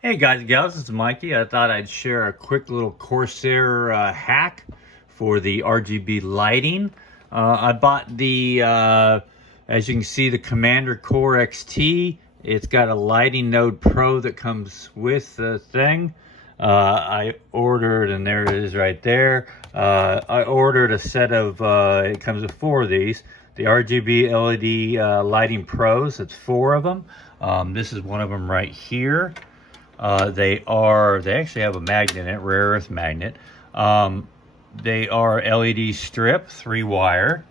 Hey guys and gals, this is Mikey. I thought I'd share a quick little Corsair hack for the RGB lighting. I bought the, as you can see, the Commander Core XT. It's got a lighting node Pro that comes with the thing. I ordered, and there it is right there. I ordered a set of, it comes with 4 of these. The RGB LED lighting Pros, it's 4 of them. This is one of them right here. They actually have a magnet in it, rare earth magnet. They are LED strip, 3-wire.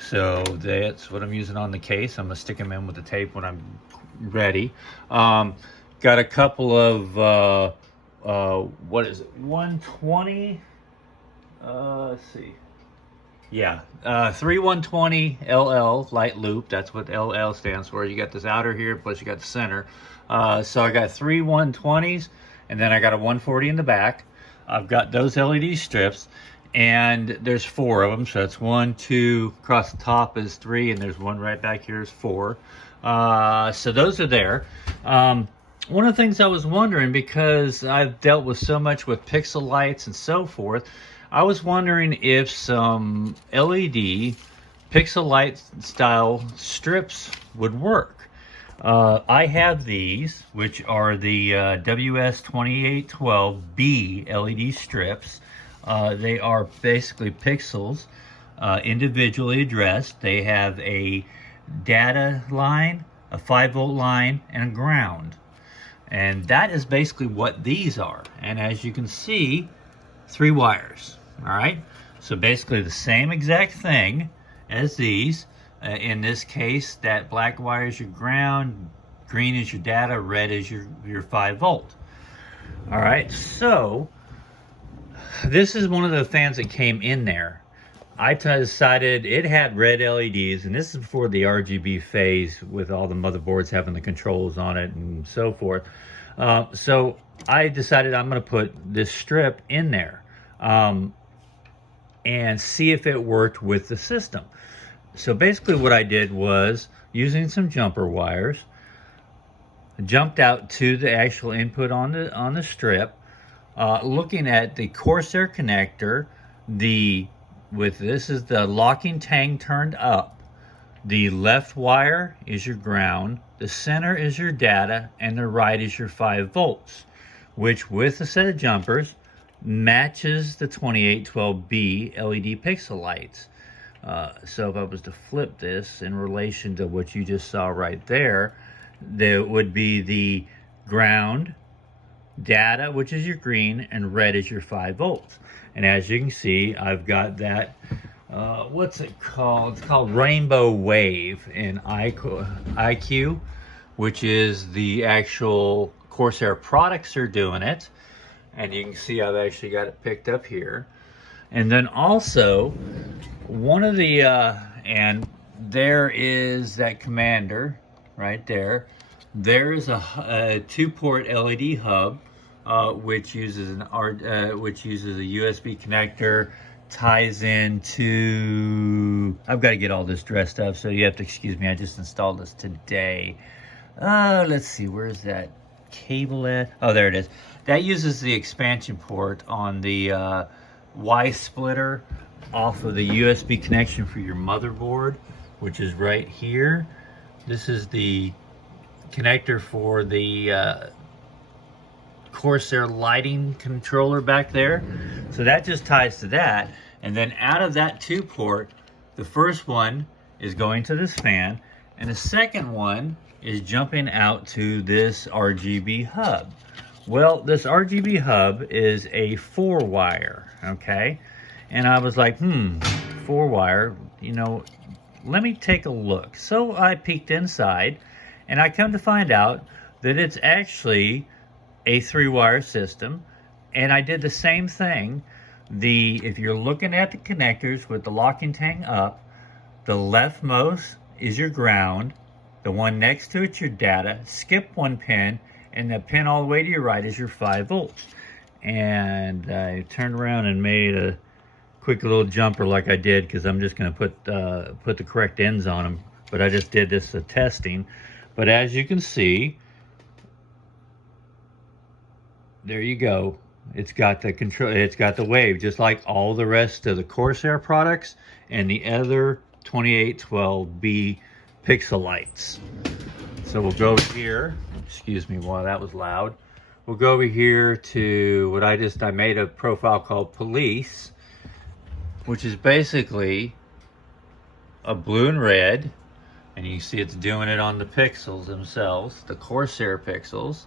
So that's what I'm using on the case. I'm gonna stick them in with the tape when I'm ready. Got a couple of, what is it, 120? Let's see. Yeah, 3120 LL light loop. That's what LL stands for. You got this outer here, plus you got the center. So I got 3 120s, and then I got a 140 in the back. I've got those LED strips, and there's 4 of them. So that's 1, 2, across the top is 3, and there's one right back here is 4. So those are there. One of the things I was wondering, because I've dealt with so much with pixel lights and so forth, I was wondering if some LED pixel light style strips would work. I have these, which are the WS2812B LED strips. They are basically pixels, individually addressed. They have a data line, a 5-volt line, and a ground. And that is basically what these are. And as you can see, 3 wires. All right, so basically the same exact thing as these. In this case, that black wire is your ground, green is your data, red is your 5-volt. All right, so this is one of the fans that came in there. I decided it had red LEDs, and this is before the RGB phase with all the motherboards having the controls on it and so forth. So I decided I'm going to put this strip in there. And see if it worked with the system. So basically what I did was, using some jumper wires, jumped out to the actual input on the strip, looking at the Corsair connector. This is the locking tang turned up. The left wire is your ground, the center is your data, and the right is your 5 volts, which with a set of jumpers matches the 2812B LED pixel lights. So if I was to flip this in relation to what you just saw right there, there would be the ground, data, which is your green, and red is your 5 volts. And as you can see, I've got that, what's it called? It's called Rainbow Wave in IQ, which is the actual Corsair products are doing it. And you can see I've actually got it picked up here. And then also, one of the, and there is that Commander right there. There is a 2-port LED hub, which uses a USB connector, ties into, I've got to get all this dressed up, so you have to excuse me, I just installed this today. Let's see, where's that cable at? Oh, there it is. That uses the expansion port on the Y splitter off of the USB connection for your motherboard, which is right here. This is the connector for the Corsair lighting controller back there. So that just ties to that. And then out of that 2-port, the first one is going to this fan, and the second one is jumping out to this RGB hub. Well, this RGB hub is a 4-wire, okay? And I was like, 4-wire, you know, let me take a look. So I peeked inside, and I come to find out that it's actually a 3-wire system. And I did the same thing. If you're looking at the connectors with the locking tang up, the leftmost is your ground, the one next to it's your data, skip 1 pin, and the pin all the way to your right is your 5 volts. And I turned around and made a quick little jumper like I did, because I'm just going to put the correct ends on them. But I just did this testing. But as you can see, there you go. It's got the control, it's got the wave, just like all the rest of the Corsair products and the other 2812B pixel lights. So we'll go over here, excuse me while that was loud. We'll go over here to what I made a profile called Police, which is basically a blue and red, and you see it's doing it on the pixels themselves, the Corsair pixels.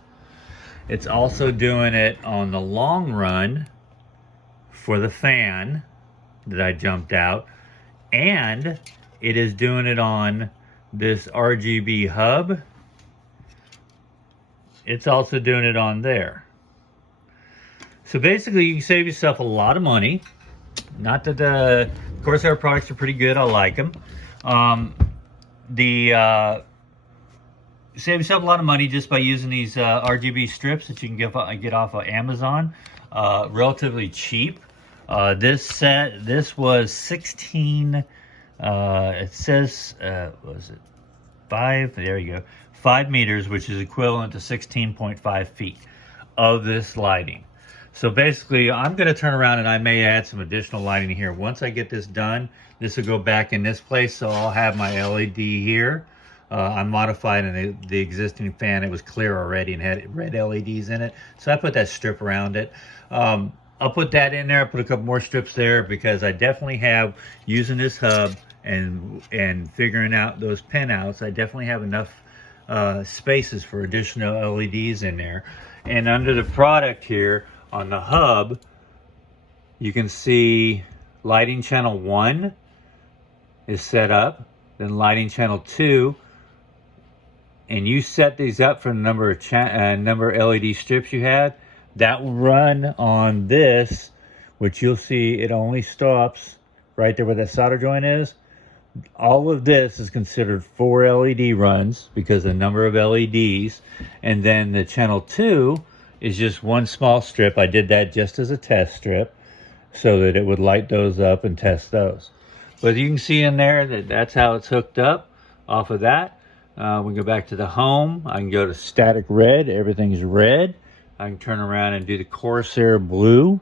It's also doing it on the long run for the fan that I jumped out, and it is doing it on this RGB hub. It's also doing it on there. So basically you can save yourself a lot of money. Not that the Corsair products are pretty good, I like them. Save yourself a lot of money just by using these RGB strips that you can get off of Amazon. Relatively cheap. This was 16, it says, what was it? 5, there you go. 5 meters, which is equivalent to 16.5 feet of this lighting. So basically, I'm going to turn around and I may add some additional lighting here. Once I get this done, this will go back in this place, so I'll have my LED here. I modified the existing fan. It was clear already and had red LEDs in it, so I put that strip around it. I'll put that in there. I'll put a couple more strips there because I definitely have, using this hub and figuring out those pinouts, I definitely have enough spaces for additional LEDs in there. And under the product here on the hub, you can see lighting channel 1 is set up, then lighting channel 2, and you set these up for the number of LED strips you had. That will run on this, which you'll see it only stops right there where that solder joint is. All of this is considered 4 LED runs because of the number of LEDs, and then the channel 2 is just one small strip. I did that just as a test strip so that it would light those up and test those. But you can see in there that that's how it's hooked up. Off of that, we can go back to the home. I can go to static red. Everything's red. I can turn around and do the Corsair blue,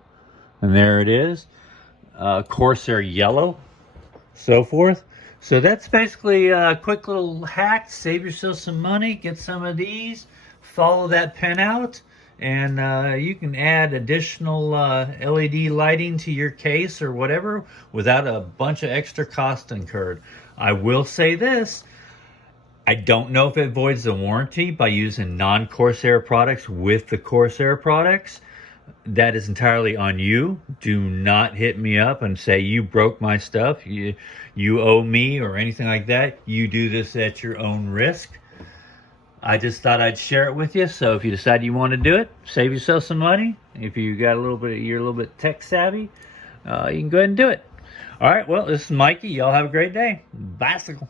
and there it is. Corsair yellow, so forth. So that's basically a quick little hack. Save yourself some money. Get some of these. Follow that pinout, and you can add additional LED lighting to your case or whatever without a bunch of extra cost incurred. I will say this. I don't know if it voids the warranty by using non-Corsair products with the Corsair products. That is entirely on you. Do not hit me up and say you broke my stuff, you owe me or anything like that. You do this at your own risk. I just thought I'd share it with you. So if you decide you want to do it, save yourself some money. If you got you're a little bit tech savvy, you can go ahead and do it. All right, well, this is Mikey. Y'all have a great day. Bicycle.